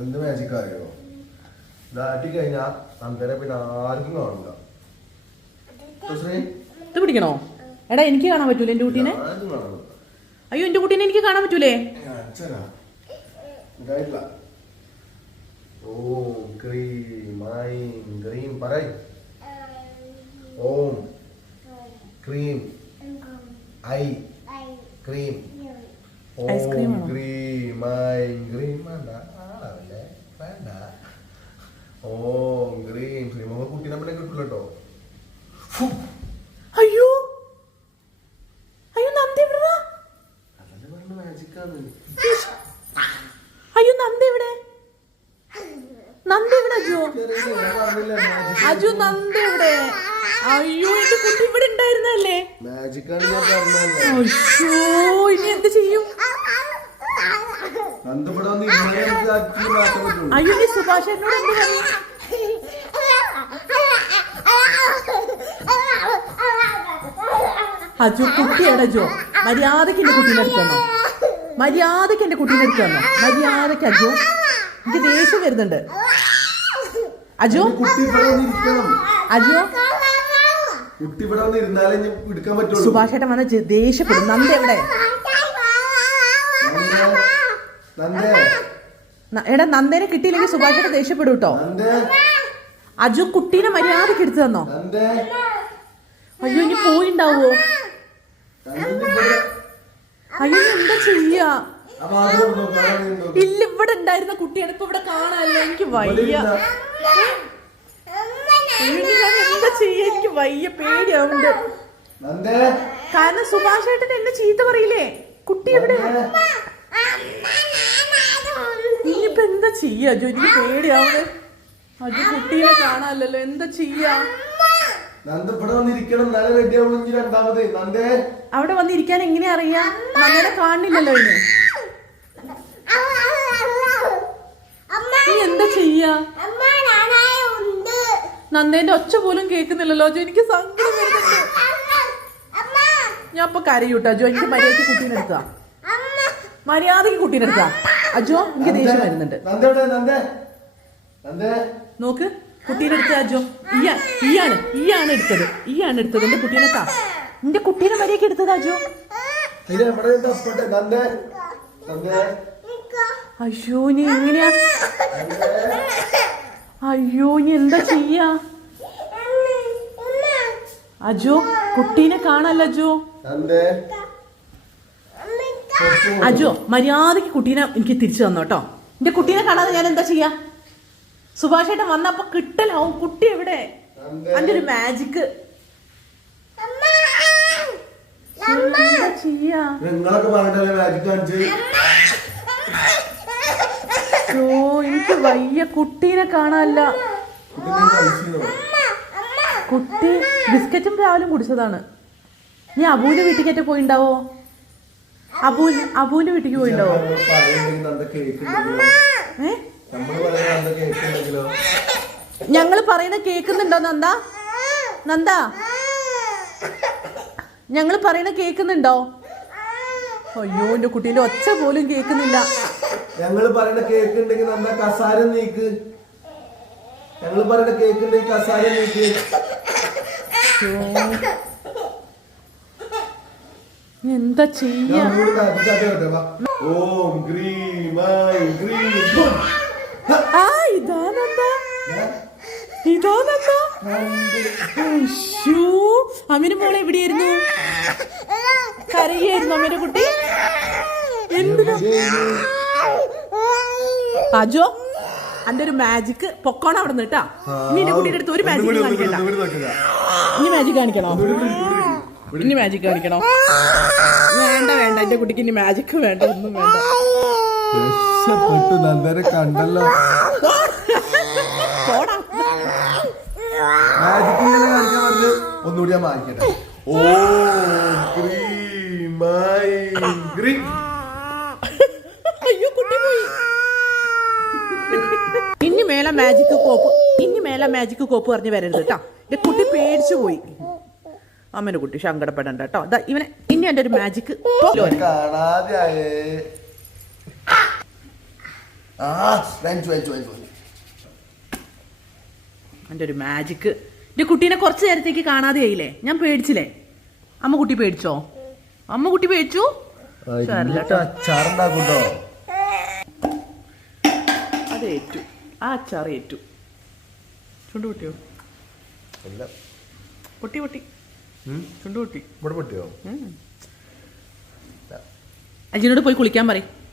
എന്ത് മാജിക് ആയോ? ഇതാട്ടി കഴിഞ്ഞാ അന്തരം പിന്നെ ആർക്കും കാണില്ല ഇത് പിടിക്കണോ? എടാ എനിക്ക് കാണാൻ പറ്റൂലേ എന്റെ കുട്ടീനെ? അയ്യോ എന്റെ കുട്ടീനെ എനിക്ക് കാണാൻ പറ്റൂലേ? Ice cream. ഓം ക്രീം ഐം ക്രീം. പറയ്. ഓം ക്രീം ഐ ക്രീം. ഓം? ക്രീം ഐം ക്രീം. ആളാവല്ലേ വേണ്ട. ഓ ഗ്രീൻ സിനിമ കുട്ടീനെ പിന്നെ കിട്ടില്ല കേട്ടോ അയ്യോ. അയ്യോ നന്ദി എവിടെ അതല്ലേ പറഞ്ഞ മാജിക്കാണ് അയ്യോ നന്ദി എവിടെ? നന്ദി എവിടെ അജു? അജു നന്ദി എവിടെ? അയ്യോ എന്റെ കുട്ടി ഇവിടെ ഉണ്ടായിരുന്നല്ലേ? മാജിക്കാണ് ഞാൻ പറഞ്ഞല്ലേ അയ്യോ ഇനി എന്ത് ചെയ്യും? അയ്യോ നീ സുഭാഷ് എന്നോട് എന്ത് പറയും അജു കുട്ടിയുടെ അജു മര്യാദയ്ക്ക് എന്റെ കുട്ടീനെ നിർത്തണോ മര്യാദയ്ക്ക് എന്റെ കുട്ടീനെ നിർത്തണോ മര്യാദയ്ക്ക് അജു എനിക്ക് ദേഷ്യം വരുന്നുണ്ട്. അജു കുട്ടി അജു കുട്ടി സുഭാഷേട്ടൻ വന്ന ദേഷ്യപ്പെടും. നന്ദി എവിടെ എടാ നന്ദേനെ കിട്ടിയില്ലെങ്കിൽ സുഭാഷിന്റെ ദേഷ്യപ്പെടും കേട്ടോ അജു കുട്ടീനെ മര്യാദയ്ക്ക് എടുത്തു തന്നോ? നന്ദേ. അയ്യോ ഇനി പോയിണ്ടാവോ? അയ്യോ എന്താ ചെയ്യാ. ഇല്ല ഇവിടെ ഉണ്ടായിരുന്ന കുട്ടിയാണ് ഇപ്പൊ ഇവിടെ കാണാനല്ല. എനിക്ക് വയ്യ. എന്താ ചെയ്യാ? എനിക്ക് വയ്യ പേടിയാവുണ്ട് നന്ദേ. കാരണം സുഭാഷ് ഏട്ടൻ എന്നെ ചീത്ത പറയില്ലേ? കുട്ടി എവിടെ. ഇനിയിപ്പൊ എന്താ ചെയ്യാ? എനിക്ക് പേടിയാവുന്നത് അജു കുട്ടീനെ കാണാല്ലോ എന്താ ചെയ്യാ? നന്ദ ഇവിടെ വന്നിരിക്കണം. എന്നാലേ റെഡി ആവുള്ളൂ ഇനി രണ്ടാമത്. നന്ദേ. അവിടെ വന്നിരിക്കാൻ എങ്ങനെ അറിയാം? നന്ദനെ കാണുന്നില്ലല്ലോ ഇനി. നീ എന്താ ചെയ്യാ? നന്ദേന്റെ ഒച്ച പോലും കേൾക്കുന്നില്ലല്ലോ അജു. എനിക്ക് സങ്കടം വരുന്നുണ്ട്. ഞാൻ ഇപ്പൊ കരയൂട്ടോ അജു. എനിക്ക് മര്യാദയ്ക്ക് കുട്ടീനെ എടുക്കുക മര്യാദയ്ക്ക് കുട്ടീനെ എടുക്കുക അജു എനിക്ക് ദേഷ്യം വരുന്നുണ്ട്. നോക്ക് കുട്ടീനെ എടുത്ത അജു. ഇയാ ഇയാണ് ഇയാണ് എടുത്തത്. ഇയാണ് എടുത്തത്. എന്റെ കുട്ടീനെ താ എന്റെ കുട്ടീനെ മര്യാദയ്ക്ക് എടുത്തത് അജോ. അയ്യോ നീ എങ്ങനെയാ? അയ്യോ നീ എന്താ ചെയ്യാ? അജോ കുട്ടീനെ കാണല്ലോ അജോ. അജു മര്യാദയ്ക്ക് കുട്ടീനെ എനിക്ക് തിരിച്ചു തന്നു കേട്ടോ എന്റെ കുട്ടീനെ കാണാതെ ഞാൻ എന്താ ചെയ്യാ? സുഭാഷേട്ടൻ വന്നപ്പോ കിട്ടലാവും. കുട്ടി എവിടെ? അതിന്റെ ഒരു മാജിക് എന്താ ചെയ്യാ? നിങ്ങളൊക്കെ പറഞ്ഞിട്ടല്ലേ മാജിക് എനിക്ക് വയ്യ. കുട്ടീനെ കാണാനല്ല. കുട്ടി ബിസ്ക്കറ്റും രാവിലെ കുടിച്ചതാണ്. നീ അബൂന്റെ വീട്ടിലേക്കറ്റ് പോയിണ്ടാവോ? അബൂ അബൂന്റെ വീട്ടിക്ക് ഏ? നമ്മൾ പറയുന്ന കേൾക്കുന്നുണ്ടോ നന്ദ? നന്ദ? ഞങ്ങൾ പറയുന്നത് കേക്കുന്നുണ്ടോ അയ്യോ എന്റെ കുട്ടീന്റെ ഒച്ച പോലും കേക്കുന്നില്ല ഞങ്ങൾ പറയുന്ന കേക്കുണ്ടെങ്കിൽ നന്ദ കസാര നീക്ക്. ഞങ്ങൾ പറയുന്ന കേക്കുണ്ടെങ്കിൽ കസാര നീക്ക്. എന്താ ചെയ്യാ. ഓം ഗ്രീം ഗ്രീം. ആ ഇതാ നന്ദ ഇതാ നന്ദ അയ്യോ അമിന് മോളെ എവിടെയായിരുന്നു? കരയായിരുന്നു അമ്മയുടെ കുട്ടി. എന്തിനാ? അജോ അന്റെ ഒരു മാജിക് പൊക്കോണം അവിടെ നിന്ന് കേട്ടാ. ഇനി എന്റെ കുട്ടിയുടെ അടുത്ത് ഒരു മാജിക് കാണിക്കണ്ട ഇനി മാജിക് കാണിക്കണോ? ഇനി മാജിക് കാണിക്കണോ? വേണ്ട വേണ്ട. എന്റെ കുട്ടിക്ക് ഇനി മാജിക് വേണ്ട ഒന്നും വേണ്ട. രക്ഷപ്പെട്ടു നന്ദനെ കണ്ടല്ലോ. മാജിക് ഇങ്ങനെ കാണിക്കാൻ പറഞ്ഞ് ഒന്നുകൂടി ഞാൻ ഓ മൈ അയ്യോ കുട്ടി പോയി. ഇനി മേലെ മാജിക് കോപ്പ് ഇനി മേലെ മാജിക് കോപ്പ് പറഞ്ഞ് വരരുത് കേട്ടോ. എന്റെ കുട്ടി പേടിച്ചു പോയി. അമ്മേന്റെ കുട്ടി സങ്കടപ്പെടണ്ട കേട്ടോ ദാ ഇവനെ ഇനി എന്റെ ഒരു മാജിക് എന്റെ എന്റെ ഒരു മാജിക്ക് എന്റെ കുട്ടീനെ കുറച്ച് നേരത്തേക്ക് കാണാതെ ആയില്ലേ? ഞാൻ പേടിച്ചില്ലേ? അമ്മ കുട്ടി പേടിച്ചോ? അമ്മ കുട്ടി പേടിച്ചു. അത് ഏറ്റു. ആ അച്ചാറ് ഏറ്റു. ചുണ്ടു പൊട്ടിയോ ഇല്ല പൊട്ടി പൊട്ടി? ചുണ്ടു പൊട്ടി ഇവിടെ പൊട്ടിയോ? അജിനോട് പോയി കുളിക്കാൻ പറയും.